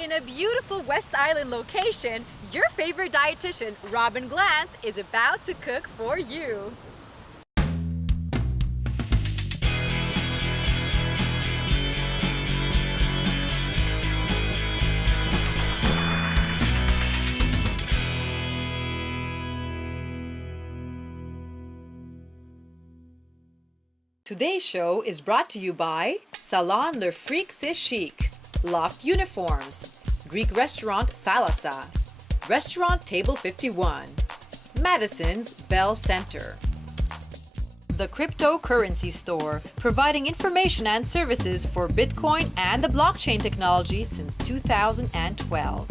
In a beautiful West Island location, your favorite dietitian, Robin Glantz, is about to cook for you. Today's show is brought to you by Salon Le Fric C'est Chic, Loft Uniforms, Greek restaurant Thalassa, Restaurant Table 51, Madison's Bell Center, The Cryptocurrency Store, providing information and services for Bitcoin and the blockchain technology since 2012.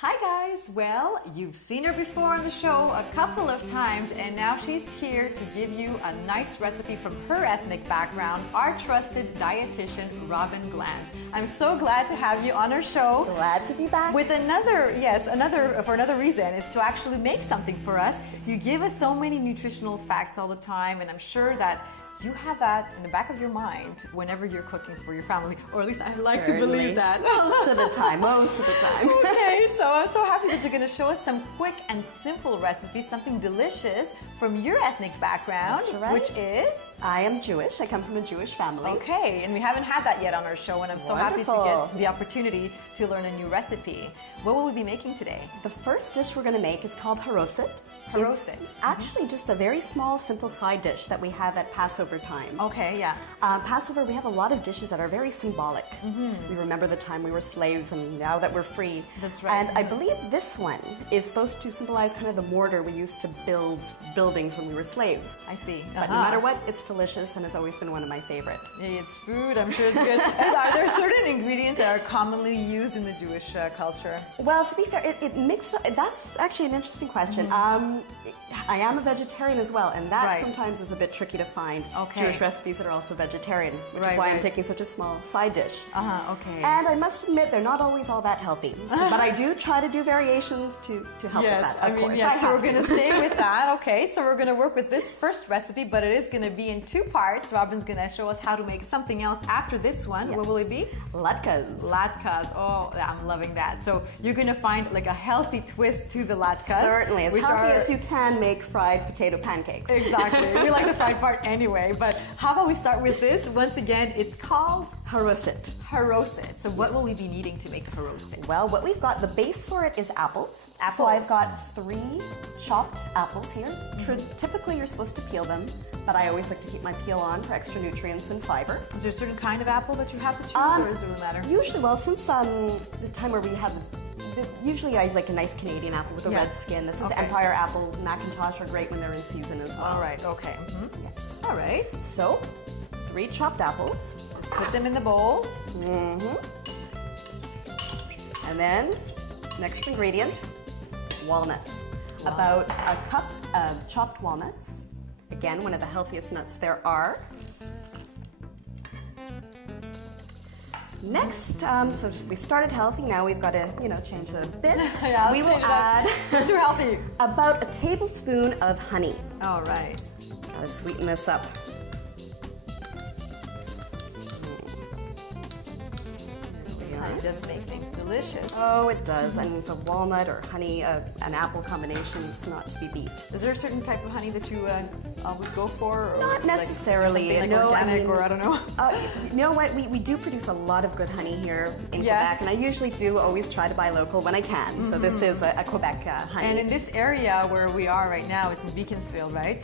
Hi guys! Well, you've seen her before on the show a couple of times, and now she's here to give you a nice recipe from her ethnic background, our trusted dietitian, Robin Glantz. I'm so glad to have you on our show. Glad to be back. With another reason is to actually make something for us. You give us so many nutritional facts all the time, and I'm sure that you have that in the back of your mind whenever you're cooking for your family, or at least I like to believe that. Most of the time. Okay, so I'm so happy that you're going to show us some quick and simple recipes, something delicious from your ethnic background, That's right. which is? I am Jewish. I come from a Jewish family. Okay, and we haven't had that yet on our show, and I'm so happy to get the opportunity to learn a new recipe. What will we be making today? The first dish we're going to make is called haroset. It's actually just a very small, simple side dish that we have at Passover time. Okay, yeah. Passover, we have a lot of dishes that are very symbolic. We remember the time we were slaves and now that we're free. That's right. And I believe this one is supposed to symbolize kind of the mortar we used to build buildings when we were slaves. I see. But no matter what, it's delicious and has always been one of my favorite. It's food, I'm sure it's good. And are there certain ingredients that are commonly used in the Jewish culture? Well, to be fair, that's actually an interesting question. I am a vegetarian as well, and that sometimes is a bit tricky to find Jewish recipes that are also vegetarian, which is why I'm taking such a small side dish. Okay. And I must admit, they're not always all that healthy. So, but I do try to do variations to help with that, of course. Yes, so we're going to stay with that. Okay, so we're going to work with this first recipe, but it is going to be in two parts. Robin's going to show us how to make something else after this one. Yes. What will it be? Latkes. Latkes. Oh, I'm loving that. So you're going to find like a healthy twist to the latkes. Certainly, as healthy as you can make fried potato pancakes. Exactly. We like the fried part anyway, but how about we start with this? Once again, it's called haroset. Haroset. So what will we be needing to make the haroset? Well, what we've got, the base for it is apples. So I've got 3 chopped apples here. Typically, you're supposed to peel them, but I always like to keep my peel on for extra nutrients and fiber. Is there a certain kind of apple that you have to choose, or does it really matter? Usually, well, since the time where we have usually I like a nice Canadian apple with a red skin. This is Empire apples. Macintosh are great when they're in season as well. All right, okay. Yes. All right. So, 3 chopped apples. Put them in the bowl. And then, next ingredient, walnuts. About a cup of chopped walnuts. Again, one of the healthiest nuts there are. Next, so we started healthy. Now we've got to, change it a bit. We will add too healthy. About a tablespoon of honey. All right. Gotta sweeten this up. It does make things delicious. Oh, it does. And the walnut or honey, an apple combination is not to be beat. Is there a certain type of honey that you always go for? Or not necessarily. Like organic, or I don't know. You know what? We do produce a lot of good honey here in Quebec, and I usually do always try to buy local when I can. So this is a Quebec honey. And in this area where we are right now, it's in Beaconsfield, right?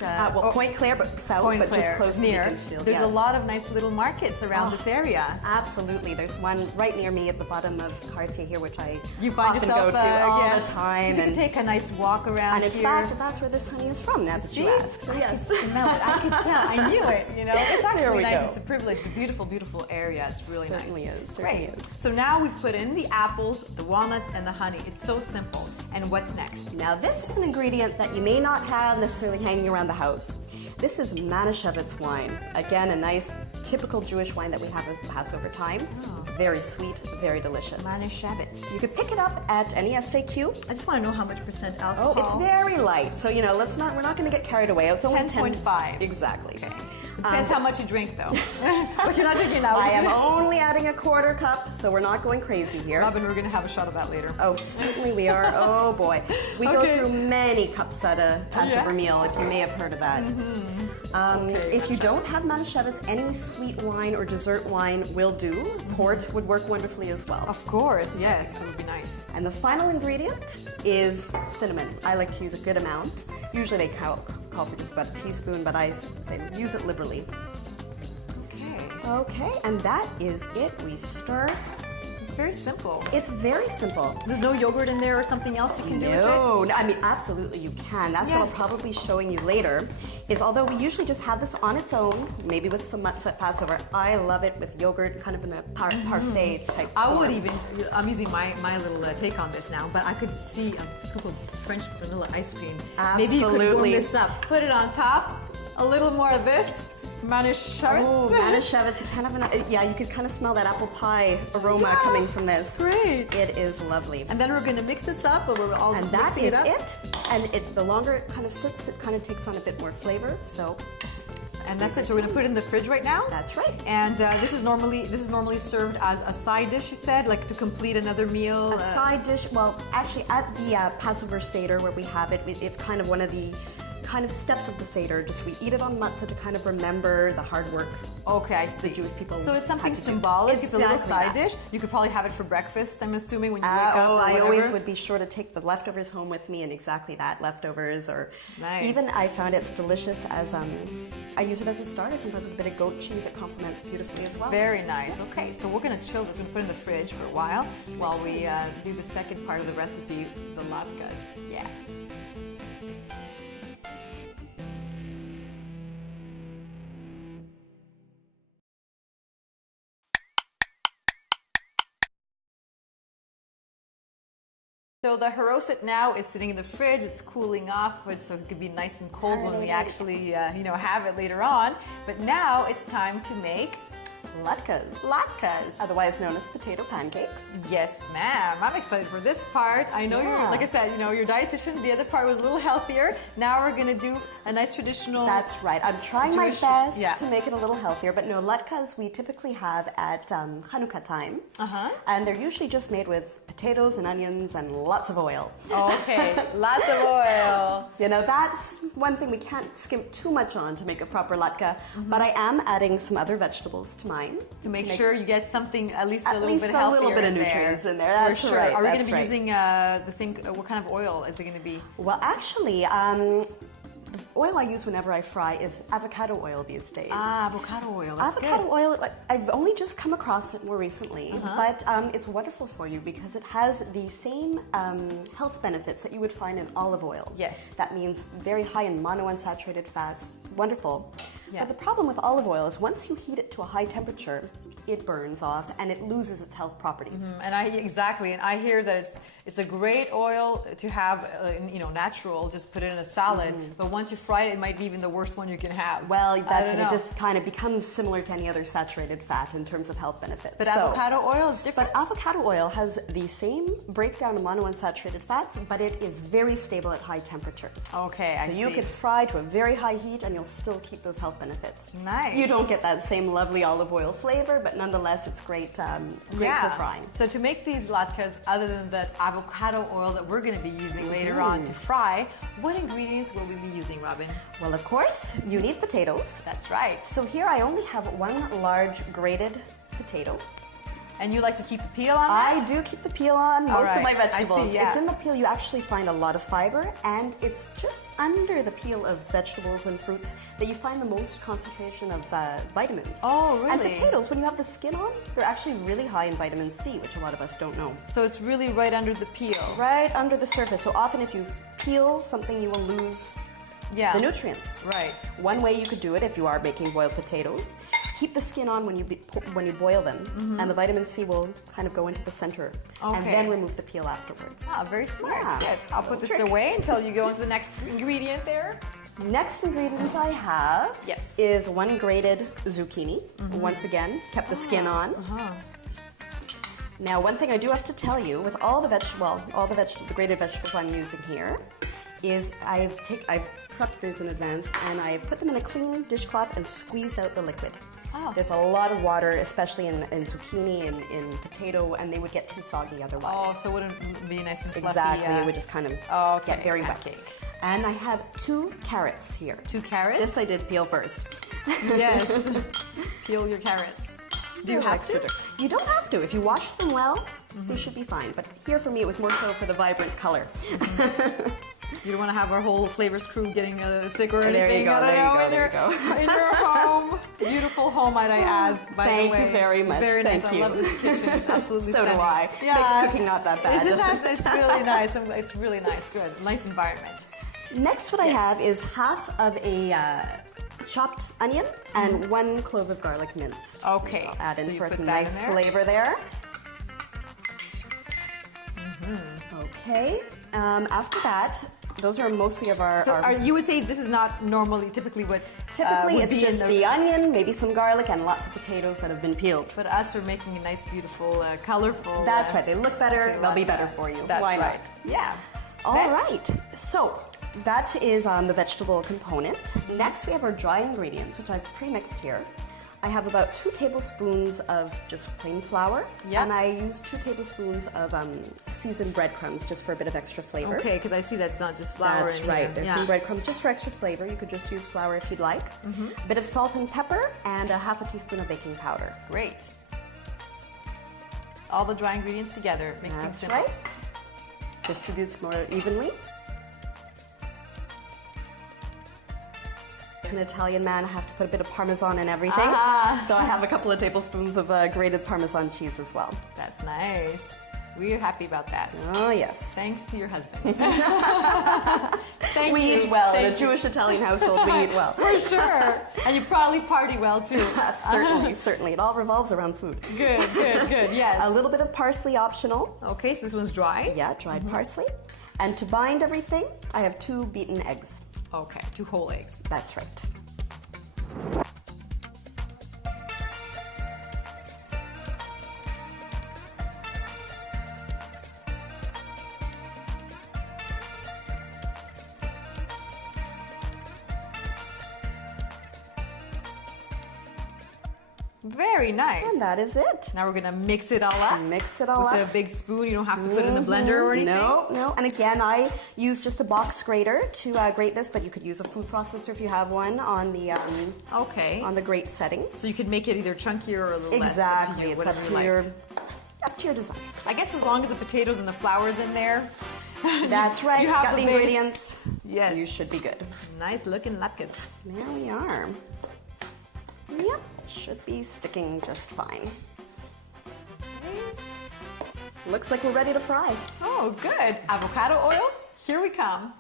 Point Claire, but south, but just close near. to Beaconsfield. There's a lot of nice little markets around this area. Absolutely. There's one right near me at the bottom of Cartier here, which I often go to all the time. You can take a nice walk around here. And in fact, that's where this honey is from, now that you ask. So yes. I could tell. I knew it, It's actually nice. It's a privilege. It's a beautiful, beautiful area. It's really nice. Certainly is. Great. So now we've put in the apples, the walnuts, and the honey. It's so simple. And what's next? Now this is an ingredient that you may not have necessarily hanging around the house. This is Manischewitz wine. Again, a nice, typical Jewish wine that we have at Passover time. Very sweet, very delicious. Manischewitz. You could pick it up at any SAQ. I just want to know how much % alcohol. Oh, it's very light. So, we're not going to get carried away. It's only 10.5. Exactly. Okay. Depends how much you drink, though. But you're not drinking now. I am only adding a quarter cup, so we're not going crazy here. Robin, we're going to have a shot of that later. Oh, certainly we are. Oh, boy. We go through many cups at a Passover meal, if you may have heard of that. If you don't have Manischewitz, any sweet wine or dessert wine will do. Port would work wonderfully as well. Of course, yes. It would be nice. And the final ingredient is cinnamon. I like to use a good amount. Usually they call for just about a teaspoon, but they use it liberally. Okay, and that is it. We stir. It's very simple. It's very simple. There's no yogurt in there or something else you can do with it? No, I mean, absolutely you can. That's what I'll probably be showing you later, is although we usually just have this on its own, maybe with some nuts at Passover, I love it with yogurt, kind of in a parfait type form. I'm using my little take on this now, but I could see a scoop of French vanilla ice cream. Absolutely. Maybe you could warm this up. Put it on top, a little more of this. Manischewitz. Oh, Manischewitz. You could kind of smell that apple pie aroma coming from this. Great. It is lovely. And then we're going to mix this up, but we're all just mixing it up. And that is it. And the longer it kind of sits, it kind of takes on a bit more flavor. And that's it. So we're going to put it in the fridge right now. That's right. And this is normally served as a side dish. You said, like to complete another meal. A side dish. Well, actually, at the Passover Seder where we have it, it's kind of one of the kind of steps of the Seder. Just we eat it on matzah to kind of remember the hard work. Okay, I see. The Jewish people. So it's something symbolic. It's a little side dish. You could probably have it for breakfast, I'm assuming, when you wake up. Oh, I always would be sure to take the leftovers home with me, and exactly that, leftovers. Or even I found it's delicious as I use it as a starter. Sometimes with a bit of goat cheese, it complements beautifully as well. Very nice. Okay, so we're gonna chill this. We're gonna put it in the fridge for a while we do the second part of the recipe, the latkes. Yeah. So the haroset now is sitting in the fridge. It's cooling off, so it could be nice and cold when we actually, have it later on. But now it's time to make latkes. Latkes. Otherwise known as potato pancakes. Yes, ma'am. I'm excited for this part. I know you're, like I said, you're a dietitian. The other part was a little healthier. Now we're going to do a nice traditional. That's right. I'm trying my best to make it a little healthier. But no, latkes we typically have at Hanukkah time. And they're usually just made with potatoes and onions and lots of oil. Okay, lots of oil. That's one thing we can't skimp too much on to make a proper latke. But I am adding some other vegetables to mine. To make sure you get something at least a little bit healthier. A little bit of nutrients in there. That's for sure. Right, Are we going to be using the same? What kind of oil is it going to be? Well, actually, oil I use whenever I fry is avocado oil these days. Ah, avocado oil. That's avocado good. oil, I've only just come across it more recently, but it's wonderful for you because it has the same health benefits that you would find in olive oil. Yes. That means very high in monounsaturated fats. Wonderful. Yeah. But the problem with olive oil is once you heat it to a high temperature, it burns off and it loses its health properties. And I hear that it's a great oil to have, natural. Just put it in a salad. But once you fry it, it might be even the worst one you can have. Well, that's it. It just kind of becomes similar to any other saturated fat in terms of health benefits. But avocado oil is different. But avocado oil has the same breakdown of monounsaturated fats, but it is very stable at high temperatures. Okay, I see. So you could fry to a very high heat and you'll still keep those health benefits. Nice. You don't get that same lovely olive oil flavor, but nonetheless, it's great, great for frying. So to make these latkes, other than that avocado oil that we're going to be using later on to fry, what ingredients will we be using, Robin? Well, of course, you need potatoes. That's right. So here I only have one large grated potato. And you like to keep the peel on that? I do keep the peel on most of my vegetables. I see, yeah. It's in the peel you actually find a lot of fiber, and it's just under the peel of vegetables and fruits that you find the most concentration of vitamins. Oh, really? And potatoes, when you have the skin on, they're actually really high in vitamin C, which a lot of us don't know. So it's really right under the peel. Right under the surface. So often if you peel something, you will lose the nutrients. Right. One way you could do it if you are making boiled potatoes, keep the skin on when you boil them, and the vitamin C will kind of go into the center, and then remove the peel afterwards. Ah, very smart. Yeah. Good. I'll put this away until you go into the next ingredient there. Next ingredient I have is one grated zucchini. Once again, kept the skin on. Now, one thing I do have to tell you, with all the the grated vegetables I'm using here, is I've prepped these in advance and I've put them in a clean dishcloth and squeezed out the liquid. Oh. There's a lot of water, especially in zucchini and in potato, and they would get too soggy otherwise. Oh, so it wouldn't be nice and fluffy. Exactly, it would just kind of get very wet. And I have 2 carrots here. 2 carrots? This I did peel first. Yes. Peel your carrots. Do you have to? You don't have to. If you wash them well, they should be fine. But here for me, it was more so for the vibrant color. You don't want to have our whole flavors crew getting sick or anything. There you go. In your home. Beautiful home, might I add, by the way. Thank you very much. Very nice. Thank you. I love this kitchen. It's absolutely So stunning. do I. Yeah. Makes cooking not that bad. It's really nice. It's really nice. Good. Nice environment. Next, what I have is half of a chopped onion and 1 clove of garlic minced. Okay. I'll add in for some nice flavor there. Okay. After that, those are mostly of our... So you would say this is not typically what Typically, would it's be just in the onion, maybe some garlic, and lots of potatoes that have been peeled. But us are making a nice, beautiful, colorful... That's right. They look better. They'll be better for you. That's Why right. not? Yeah. All right. So that is the vegetable component. Next, we have our dry ingredients, which I've pre-mixed here. I have about 2 tablespoons of just plain flour, and I use 2 tablespoons of seasoned breadcrumbs just for a bit of extra flavor. Okay, because I see that's not just flour. That's right. There's some breadcrumbs just for extra flavor. You could just use flour if you'd like. A bit of salt and pepper, and a half a teaspoon of baking powder. Great. All the dry ingredients together makes things simple. That's right. Distributes more evenly. An Italian man, I have to put a bit of Parmesan in everything. So I have a couple of tablespoons of grated Parmesan cheese as well. That's nice. We're happy about that. Oh, yes. Thanks to your husband. We eat well. In a Jewish Italian household, we eat well. For sure. And you probably party well, too. Certainly. It all revolves around food. Good, yes. A little bit of parsley optional. Okay, so this one's dry? Yeah, dried parsley. And to bind everything, I have 2 beaten eggs. Okay, 2 whole eggs. That's right. Very nice. And that is it. Now we're going to mix it all up. Mix it all with up. With a big spoon. You don't have to put it in the blender or anything. No. And again, I use just a box grater to grate this, but you could use a food processor if you have one on the on the grate setting. So you could make it either chunkier or a little less. Exactly. Up to you, it's up to your design. I guess as long as the potatoes and the flour's in there. That's right. You have got the ingredients. Yes. you should be good. Nice looking latkes. There we are. Yep, should be sticking just fine. Looks like we're ready to fry. Oh, good. Avocado oil, here we come.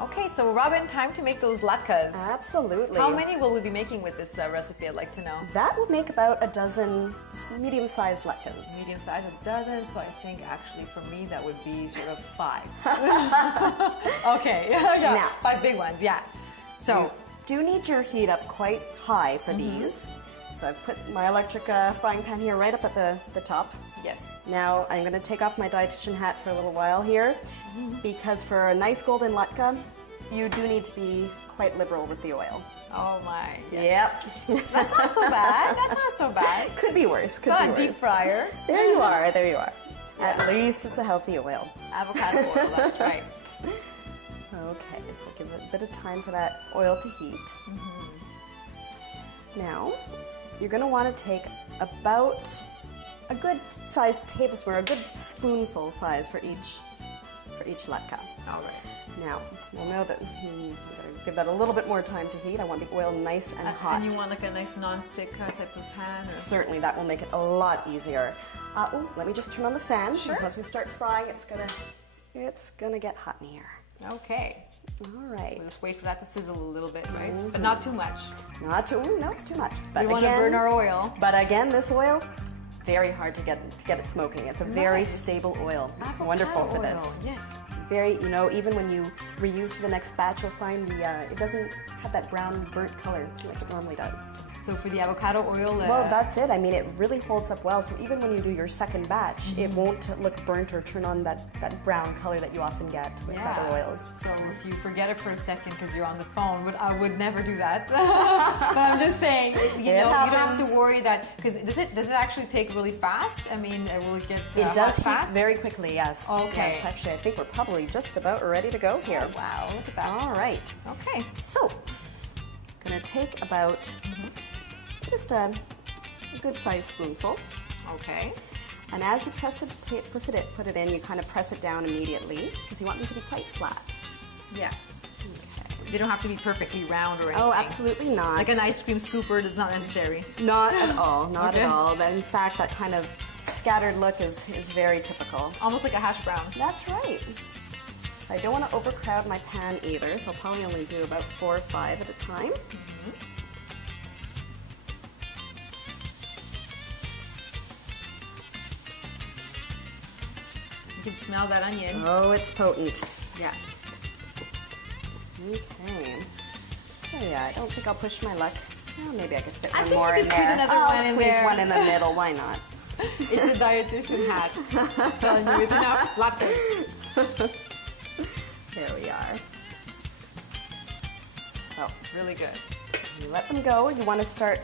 Okay, so Robin, time to make those latkes. Absolutely. How many will we be making with this recipe? I'd like to know. That will make about a dozen medium-sized latkes. Medium size, a dozen. So I think actually for me that would be sort of 5. Okay, yeah, Now, 5 big ones. Yeah. So you do need your heat up quite high for these. So I've put my electric frying pan here right up at the top. yes. Now I'm going to take off my dietitian hat for a little while here because for a nice golden latke, you do need to be quite liberal with the oil. Oh my. Yep. That's not so bad. That's not so bad. Could be worse. Could It's be not a worse. deep fryer. There you are. There you are. At least it's a healthy oil. Avocado oil. That's right. Okay, so give it a bit of time for that oil to heat. Now, you're going to want to take about a good sized tablespoon, or a good spoonful size for each latke. All right. Now, we'll know that I'm going to give that a little bit more time to heat. I want the oil nice and hot. And you want like a nice non-stick type of pan? Or? Certainly, that will make it a lot easier. Let me just turn on the fan. Sure. Because as we start frying, it's gonna get hot in here. Okay. All right. We'll just wait for that to sizzle a little bit, right? But not too much. Not too, no, too much. But We want to burn our oil. But again, this oil, very hard to get it smoking. It's a very stable oil. It's Avocado wonderful for oil. this. Yes. Very, even when you reuse for the next batch, you'll find it doesn't have that brown burnt color like it normally does. So for the avocado oil... well, that's it. I mean, it really holds up well. So even when you do your second batch, it won't look burnt or turn on that brown color that you often get with other oils. So if you forget it for a second because you're on the phone, I would never do that. But I'm just saying, you don't have to worry that, because does it actually take really fast? I mean, will it get it does heat fast? very quickly, yes. Okay. Yes, actually, I think we're probably just about ready to go here. Oh, wow, look at that. All right. Okay. So, I'm going to take about just a good sized spoonful. Okay. And as you put it in, you kind of press it down immediately because you want them to be quite flat. Yeah. Okay. They don't have to be perfectly round or anything. Oh, absolutely not. Like an ice cream scooper is not necessary. Not at all. Not at all. In fact, that kind of scattered look is very typical. Almost like a hash brown. That's right. I don't want to overcrowd my pan either, so I'll probably only do about 4 or 5 at a time. You can smell that onion. Oh, it's potent. Yeah. Okay. So yeah, I don't think I'll push my luck. Well, maybe I could fit I one think more you in could there. squeeze another I'll one in squeeze there. one in the middle. Why not? It's the dietitian hat. I'm telling you, it's enough. Latkes. There we are. So Really good. you let them go. You want to start.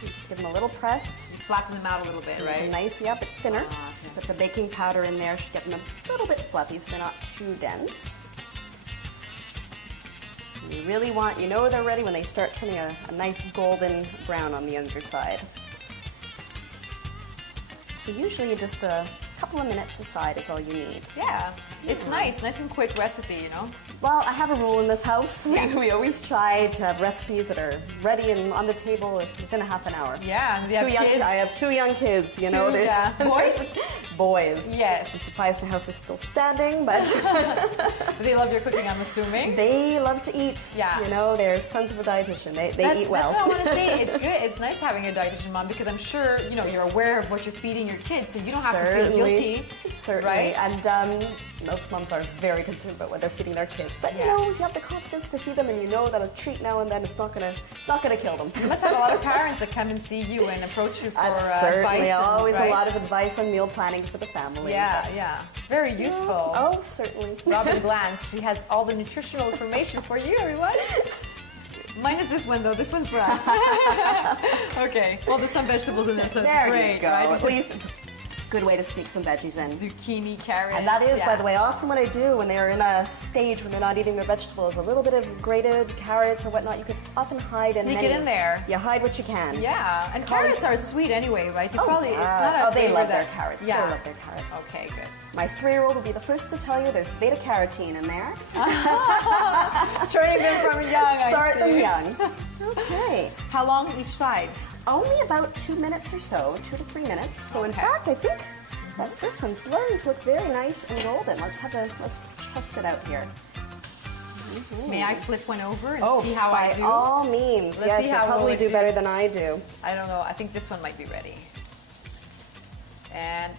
Just give them a little press. You flatten them out a little bit, right? Nice, yeah, but thinner. Okay. Put the baking powder in there. Should get them a little bit fluffy, so they're not too dense. You really want, they're ready when they start turning a nice golden brown on the underside. So usually just a couple of minutes aside is all you need. Yeah. It's nice and quick recipe, Well, I have a rule in this house. We always try to have recipes that are ready and on the table within a half an hour. Yeah, and we have kids. I have 2 young kids, Boys? Boys. Yes. I'm surprised my house is still standing, but They love your cooking, I'm assuming. they love to eat. Yeah. They're sons of a dietitian. They eat well. That's what I want to say. It's good. It's nice having a dietitian mom because I'm sure, you're aware of what you're feeding your kids, so you don't have to feel guilty. Certainly. Right? And most moms are very concerned about what they're feeding their kids. But if you have the confidence to feed them and you know that a treat now and then is not gonna kill them. You must have a lot of parents that come and see you and approach you for certainly advice. Always right? a lot of advice on meal planning for the family. Yeah. Very useful. Oh, certainly. Robin Glantz, she has all the nutritional information for you, everyone. Minus this one, though. This one's for us. Okay. Well, there's some vegetables in there, so There it's great. you go. Right? At least it's a good way to sneak some veggies in. Zucchini, carrots. And that is, by the way, often what I do when they're in a stage when they're not eating their vegetables, a little bit of grated carrots or whatnot, you could often hide Sneak it in there. You hide what you can. Yeah, and carrots are sweet anyway, right? You probably, it's not a they flavor love that- their carrots. Yeah. They love their carrots. Okay, good. My 3-year-old will be the first to tell you there's beta-carotene in there. Training them from young, Start I them see. young. Okay. How long each side? Only about 2 minutes or so, 2 to 3 minutes. So in Okay. fact, I think that first one's starting to look very nice and golden. Let's test it out here. May I flip one over and Oh, see how I do? by all means. Let's Yes, see you'll how well probably it do do. better than I do. I don't know. I think this one might be ready. And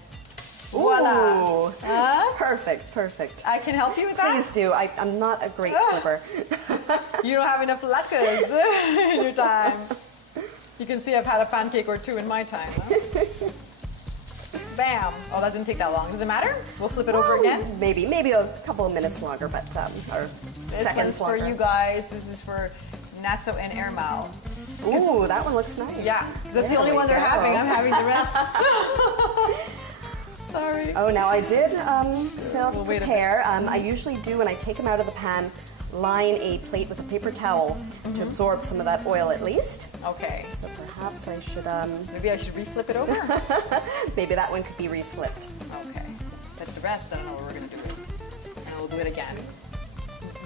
Ooh. voila. Huh? Perfect. I can help you with that? Please do. I'm not a great flipper. You don't have enough latkes in your time. You can see I've had a pancake or 2 in my time. Huh? Bam. Oh, that didn't take that long. Does it matter? We'll flip it over again. Maybe a couple of minutes longer, but or This seconds one's longer. for you guys. This is for Natso and Ermal. Ooh, that one looks nice. Yeah, 'cause that's the There only we one they're go. having. I'm having the rest. Sorry. Oh, now I did wait a prepare. I usually do when I take them out of the pan, line a plate with a paper towel to absorb some of that oil at least. Okay. So perhaps I should, Maybe I should reflip it over. maybe that one could be reflipped. Okay. But the rest, I don't know what we're gonna do with. And we'll do it again.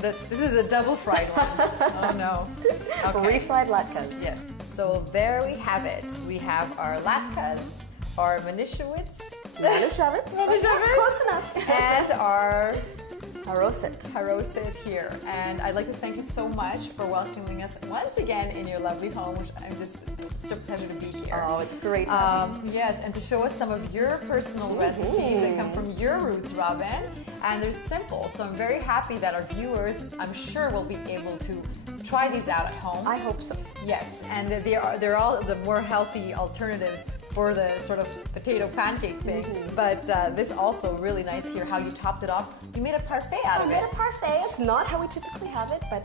This is a double fried one. Oh no. Okay. Refried latkes. Yes. So there we have it. We have our latkes, our Manischewitz, Manischewitz. Close enough. and our Haroset. here. And I'd like to thank you so much for welcoming us once again in your lovely home, which I'm just, it's such a pleasure to be here. Oh, it's great to have you. Yes, and to show us some of your personal recipes that come from your roots, Robin. And they're simple, so I'm very happy that our viewers, I'm sure, will be able to try these out at home. I hope so. Yes, and they're all the more healthy alternatives for the sort of potato pancake thing. But this also really nice here, how you topped it off. You made a parfait out of it. I made a parfait. It's not how we typically have it, but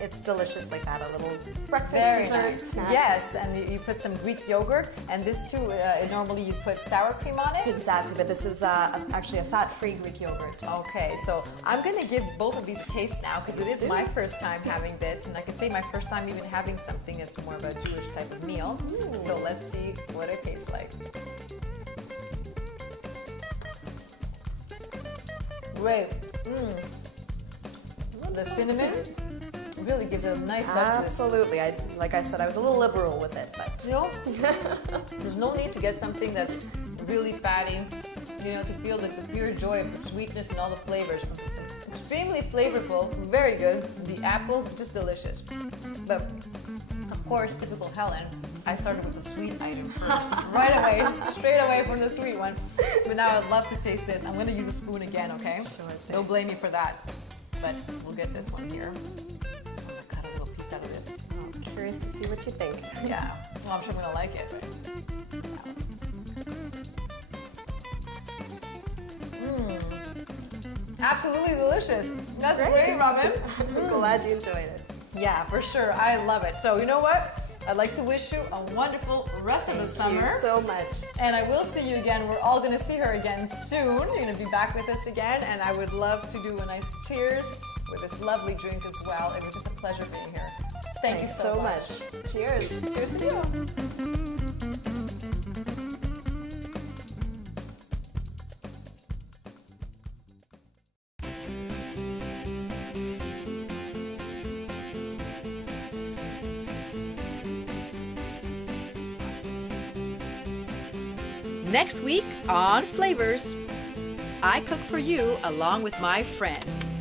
it's delicious like that. A little breakfast, Very dessert, nice. snack. Yes, and you put some Greek yogurt, and this too, normally you put sour cream on it. Exactly, but this is actually a fat-free Greek yogurt. Okay, so I'm gonna give both of these a taste now because it is my first time having this, and I could say my first time even having something that's more of a Jewish type of meal. So let's see what it tastes like. Great. The cinnamon really gives it a nice touch to this. Absolutely. Like I said, I was a little liberal with it, but You know, there's no need to get something that's really fatty, you know, to feel like the pure joy of the sweetness and all the flavors. Extremely flavorful, very good. The apples, just delicious. But of course, typical Helen, I started with the sweet item first, right away, straight away from the sweet one. But now I'd love to taste this. I'm gonna use a spoon again, okay? Sure thing. Don't blame me for that. But we'll get this one here. I'm gonna cut a little piece out of this. I'm curious to see what you think. Yeah, well, I'm sure I'm gonna like it. But... Absolutely delicious. That's great, Robin. I'm glad you enjoyed it. Yeah, for sure. I love it. So you know what? I'd like to wish you a wonderful rest of the summer. Thank you so much. And I will see you again. We're all going to see her again soon. You're going to be back with us again. And I would love to do a nice cheers with this lovely drink as well. It was just a pleasure being here. Thank you so much. Cheers. Cheers to you. Next week on Flavors, I cook for you along with my friends.